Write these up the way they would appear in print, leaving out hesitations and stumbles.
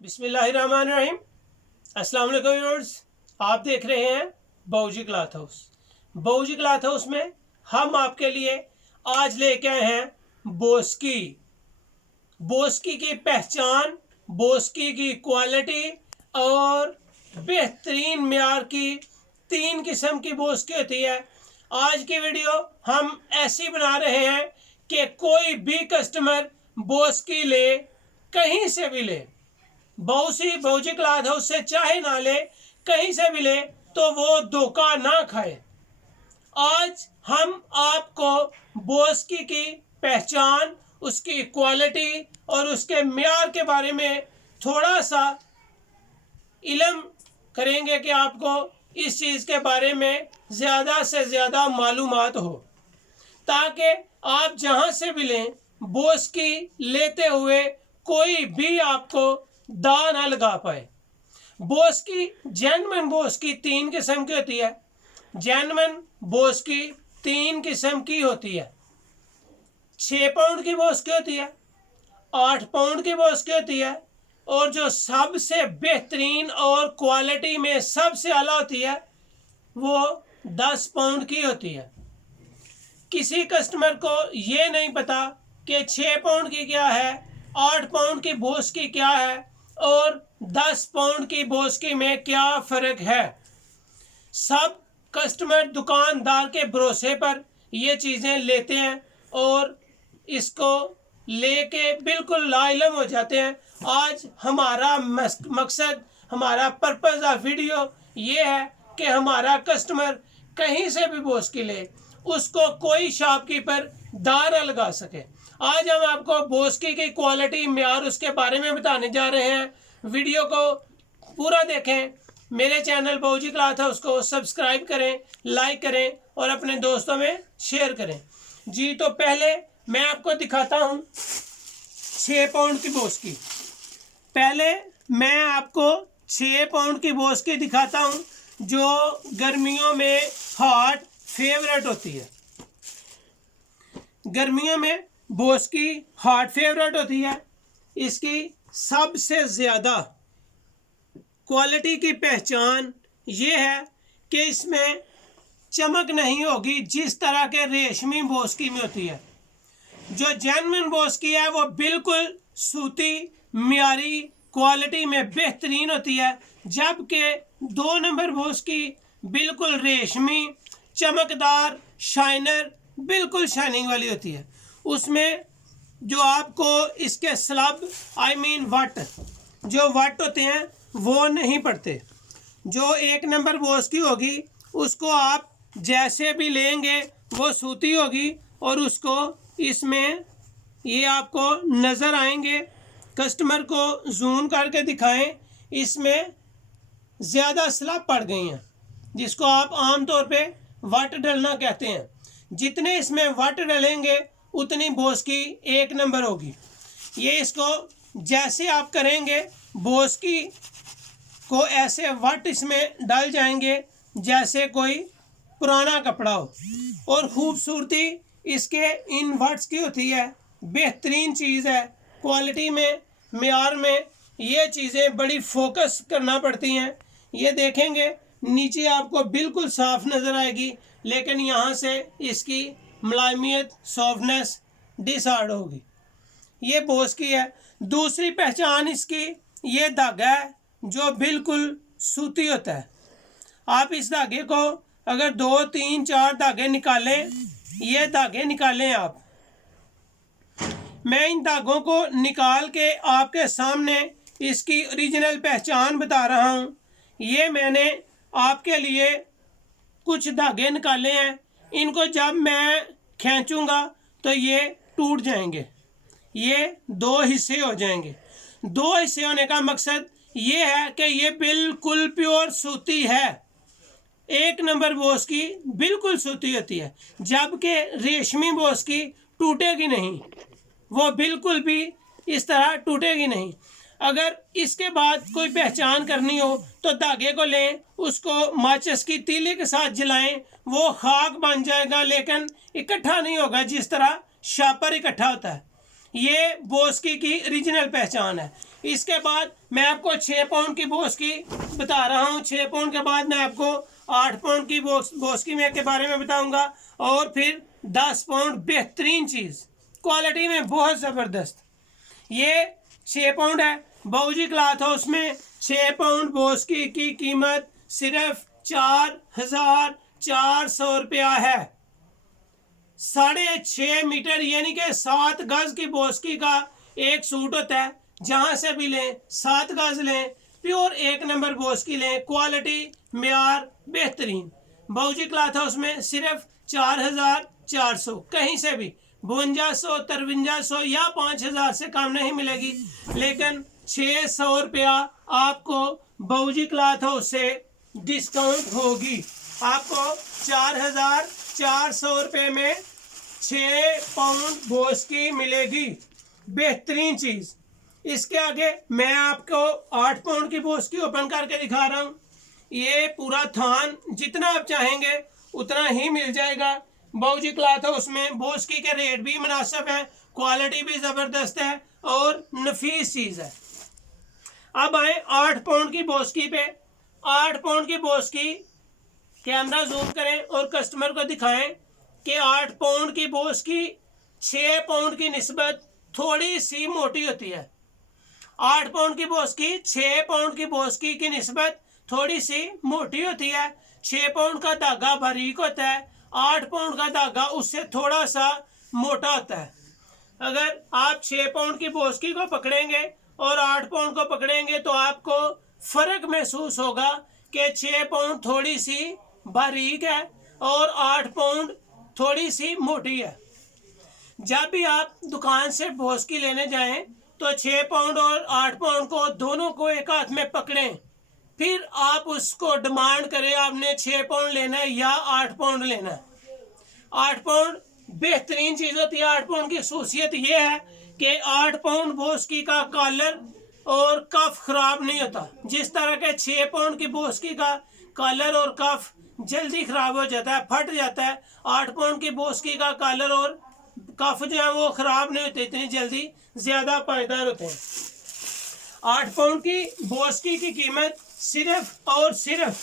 बिस्मिल्लाहिर्रहमानिर्रहीम। अस्सलाम वालेकुम व्यूअर्स, आप देख रहे हैं बाऊजी क्लॉथ हाउस। बाऊजी क्लॉथ हाउस में हम आपके लिए आज लेके आए हैं बोस्की। बोस्की की पहचान, बोस्की की क्वालिटी और बेहतरीन म्यार की 3 किस्म की बोस्की होती है। आज की वीडियो हम ऐसी बना रहे हैं कि कोई भी कस्टमर बोस्की ले, कहीं से भी ले, बाऊजी क्लॉथ हाउस से चाहे ना ले, कहीं से भी ले, तो वो धोखा ना खाए। आज हम आपको बोस्की की पहचान, उसकी क्वालिटी और उसके म्यार के बारे में थोड़ा सा इल्म करेंगे कि आपको इस चीज़ के बारे में ज़्यादा से ज़्यादा मालूमात हो, ताकि आप जहाँ से भी लें, बोस्की लेते हुए कोई भी आपको दांव ना लगा पाए। बोस्की, जेन्युइन बोस्की 3 किस्म की होती है। जेन्युइन बोस्की 3 किस्म की होती है। 6 पाउंड की बोस्की होती है, 8 पाउंड की बोस्की होती है, और जो सबसे बेहतरीन और क्वालिटी में सबसे आला होती है वो 10 पाउंड की होती है। किसी कस्टमर को ये नहीं पता कि 6 पाउंड की क्या है, 8 पाउंड की बोस्की क्या है और 10 पाउंड की बोस्की में क्या फ़र्क है। सब कस्टमर दुकानदार के भरोसे पर ये चीज़ें लेते हैं और इसको लेके बिल्कुल लाइलम हो जाते हैं। आज हमारा मकसद, हमारा पर्पज़ ऑफ वीडियो ये है कि हमारा कस्टमर कहीं से भी बोस्की ले, उसको कोई शॉपकीपर दांव न लगा सके। आज हम आपको बोस्की की क्वालिटी, म्यार, उसके बारे में बताने जा रहे हैं। वीडियो को पूरा देखें। मेरे चैनल बाऊजी क्लॉथ हाउस को सब्सक्राइब करें, लाइक करें और अपने दोस्तों में शेयर करें। जी, तो पहले मैं आपको दिखाता हूँ 6 पाउंड की बोस्की। पहले मैं आपको 6 पाउंड की बोस्की दिखाता हूँ, जो गर्मियों में हॉट फेवरेट होती है। गर्मियों में बोस्की हॉट फेवरेट होती है। इसकी सबसे ज़्यादा क्वालिटी की पहचान ये है कि इसमें चमक नहीं होगी जिस तरह के रेशमी बोस्की में होती है। जो जेन्युइन बोस्की है वो बिल्कुल सूती, म्यारी क्वालिटी में बेहतरीन होती है, जबकि 2 नंबर बोस्की बिल्कुल रेशमी, चमकदार, शाइनर, बिल्कुल शाइनिंग वाली होती है। उसमें जो आपको इसके स्लब, वट, जो वट होते हैं वो नहीं पड़ते। जो 1 नंबर बोस्की होगी उसको आप जैसे भी लेंगे वो सूती होगी और उसको इसमें ये आपको नज़र आएंगे। कस्टमर को जूम करके दिखाएं, इसमें ज़्यादा स्लब पड़ गई हैं, जिसको आप आम तौर पे वट डलना कहते हैं। जितने इसमें वट डलेंगे उतनी बोस्की 1 नंबर होगी। ये इसको जैसे आप करेंगे, बोस्की को ऐसे वट इसमें डल जाएंगे जैसे कोई पुराना कपड़ा हो। और ख़ूबसूरती इसके इन वट्स की होती है। बेहतरीन चीज़ है। क्वालिटी में, म्यार में ये चीज़ें बड़ी फोकस करना पड़ती हैं। ये देखेंगे नीचे आपको बिल्कुल साफ़ नज़र आएगी, लेकिन यहाँ से इसकी मुलायमियत, सॉफ्टनेस डिसऑर्ड होगी। ये बोस्की है। दूसरी पहचान इसकी ये धागा है जो बिल्कुल सूती होता है। आप इस धागे को अगर 2, 3, 4 धागे निकालें, ये धागे निकालें आप, मैं इन धागों को निकाल के आपके सामने इसकी ओरिजिनल पहचान बता रहा हूँ। ये मैंने आपके लिए कुछ धागे निकाले हैं। इनको जब मैं खींचूंगा तो ये टूट जाएंगे, ये 2 हिस्से हो जाएंगे। 2 हिस्से होने का मकसद ये है कि ये बिल्कुल प्योर सूती है। 1 नंबर बोस्की बिल्कुल सूती होती है, जबकि रेशमी बोस्की टूटेगी नहीं, वो बिल्कुल भी इस तरह टूटेगी नहीं। अगर इसके बाद कोई पहचान करनी हो तो धागे को लें, उसको माचिस की तीली के साथ जलाएं, वो खाक बन जाएगा, लेकिन इकट्ठा नहीं होगा जिस तरह शापर इकट्ठा होता है। ये बोस्की की ओरिजिनल पहचान है। इसके बाद मैं आपको 6 पाउंड की बोस्की बता रहा हूँ। 6 पाउंड के बाद मैं आपको 8 पाउंड की बोस्की में के बारे में बताऊंगा, और फिर 10 पाउंड बेहतरीन चीज़ क्वालिटी में बहुत ज़बरदस्त। ये 6 पाउंड है। बाबूजी क्लॉथ हाउस में 6 पाउंड बोस्की की कीमत सिर्फ 4,400 रुपया है। 6.5 मीटर यानी कि 7 गज की बोस्की का एक सूट होता है। जहां से भी लें 7 गज लें, प्योर 1 नंबर बोस्की लें, क्वालिटी म्यार बेहतरीन। बाबूजी क्लॉथ हाउस में सिर्फ 4,400, कहीं से भी 5200, 5300 या 5000 से कम नहीं मिलेगी। लेकिन 600 रुपया आपको बाबूजी क्लॉथ हाउस से डिस्काउंट होगी। आपको 4,400 रुपये में 6 पाउंड बोस्की मिलेगी, बेहतरीन चीज़। इसके आगे मैं आपको 8 पाउंड की बोस्की ओपन करके दिखा रहा हूँ। ये पूरा थान जितना आप चाहेंगे उतना ही मिल जाएगा। बाबूजी क्लॉथ हाउस में बोस्की के रेट भी मुनासिब है, क्वालिटी भी ज़बरदस्त है और नफीस चीज़ है। अब आए 8 पाउंड की बोस्की पे। 8 पाउंड की बोस्की, कैमरा जूम करें और कस्टमर को दिखाएं कि 8 पाउंड की बोस्की 6 पाउंड की निस्बत थोड़ी सी मोटी होती है। 8 पाउंड की बोस्की 6 पाउंड की बोस्की की निस्बत थोड़ी सी मोटी होती है। 6 पाउंड का धागा बारीक होता है, 8 पाउंड का धागा उससे थोड़ा सा मोटा होता है। अगर आप 6 पाउंड की बोस्की को पकड़ेंगे और 8 पाउंड को पकड़ेंगे तो आपको फ़र्क महसूस होगा कि 6 पाउंड थोड़ी सी बारीक है और 8 पाउंड थोड़ी सी मोटी है। जब भी आप दुकान से बोस्की लेने जाएं तो 6 पाउंड और 8 पाउंड को दोनों को एक हाथ में पकड़ें, फिर आप उसको डिमांड करें आपने 6 पाउंड लेना है या 8 पाउंड लेना है। 8 पाउंड बेहतरीन चीज़ होती है। 8 पाउंड की खसूसियत ये है कि 8 पाउंड बोस्की का कॉलर और कफ खराब नहीं होता। जिस तरह के 6 पाउंड की बोस्की का कॉलर और कफ जल्दी खराब हो जाता है, फट जाता है, 8 पाउंड की बोस्की का कॉलर और कफ जो है वो खराब नहीं होते इतनी जल्दी, ज़्यादा पायदार होते हैं। 8 पाउंड की बोस्की की कीमत सिर्फ और सिर्फ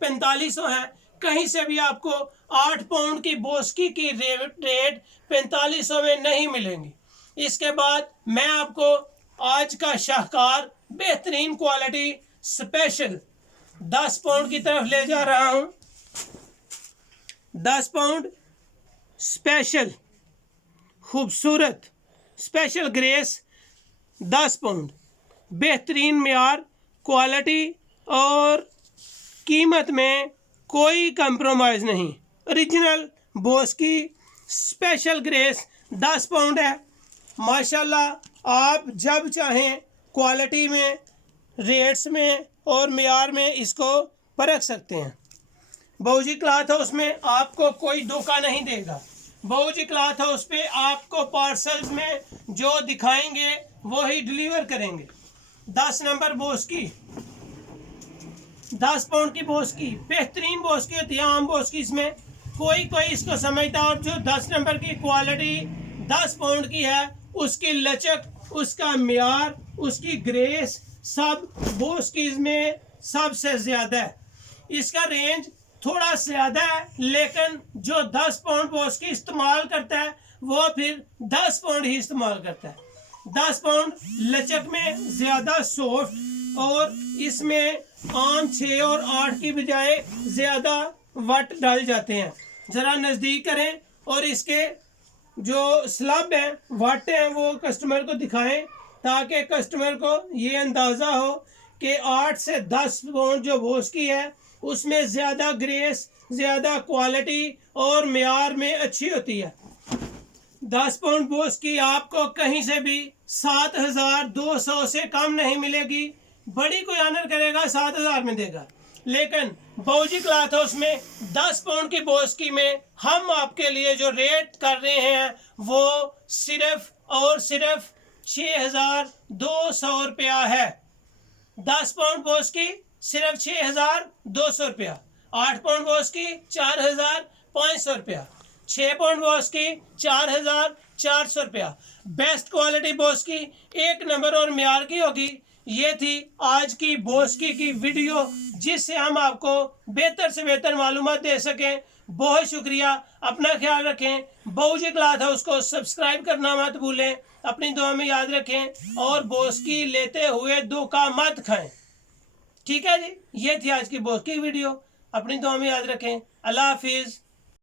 4500 है। कहीं से भी आपको 8 पाउंड की बोस्की की रेट 4500 में नहीं मिलेंगी। इसके बाद मैं आपको आज का शाहकार बेहतरीन क्वालिटी स्पेशल 10 पाउंड की तरफ ले जा रहा हूँ। 10 पाउंड स्पेशल खूबसूरत स्पेशल ग्रेस 10 पाउंड, बेहतरीन म्यार, क्वालिटी और कीमत में कोई कंप्रोमाइज़ नहीं। Original Boski special grace 10 pound है। माशाल्लाह आप जब चाहें क्वालिटी में, रेट्स में और म्यार में इसको परख सकते हैं। बाबूजी क्लॉथ हाउस में आपको कोई धोखा नहीं देगा। बाबूजी क्लॉथ हाउस पे आपको पार्सल्स में जो दिखाएंगे वही डिलीवर करेंगे। 10 नंबर बोस्की 10 पाउंड की बोस्की बेहतरीन बोस्की होती है। आम बोस्की इसमें कोई इसको समझता, और जो 10 नंबर की क्वालिटी 10 पाउंड की है उसकी लचक, उसका म्यार, उसकी ग्रेस सब बोस्कीज में सबसे ज़्यादा है। इसका रेंज थोड़ा ज़्यादा है, लेकिन जो 10 पाउंड बोस्की इस्तेमाल करता है वो फिर 10 पाउंड ही इस्तेमाल करता है। 10 पाउंड लचक में ज़्यादा सॉफ्ट, और इसमें आम 6 और 8 की बजाय ज़्यादा वट डाल जाते हैं। ज़रा नज़दीक करें और इसके जो स्लब हैं, वट हैं, वो कस्टमर को दिखाएं ताकि कस्टमर को ये अंदाज़ा हो कि 8 से 10 पाउंड जो बोस्की है उसमें ज़्यादा ग्रेस, ज़्यादा क्वालिटी और म्यार में अच्छी होती है। 10 पाउंड बोस्की आपको कहीं से भी 7,200 से कम नहीं मिलेगी। बड़ी कोई ऑनर करेगा 7,000 में देगा, लेकिन बाबूजी क्लॉथ हाउस में 10 पाउंड की बोस्की में हम आपके लिए जो रेट कर रहे हैं वो सिर्फ और सिर्फ 6,200 रुपया है। 10 पाउंड बोस्की सिर्फ 6,200 रुपया, 8 पाउंड बोस्की 4,500 रुपया, 6 पाउंड बॉस की 4,400 रुपया। बेस्ट क्वालिटी बॉस की 1 नंबर और म्यार की होगी। ये थी आज की बोस्की की वीडियो, जिससे हम आपको बेहतर से बेहतर मालूमात दे सकें। बहुत शुक्रिया, अपना ख्याल रखें। बाबूजी क्लॉथ हाउस को सब्सक्राइब करना मत भूलें, अपनी दुआ में याद रखें और बोस्की लेते हुए धोखा मत खाएं। ठीक है जी, ये थी आज की बोस्की वीडियो, अपनी दुआ में याद रखें। अल्लाह हाफिज़।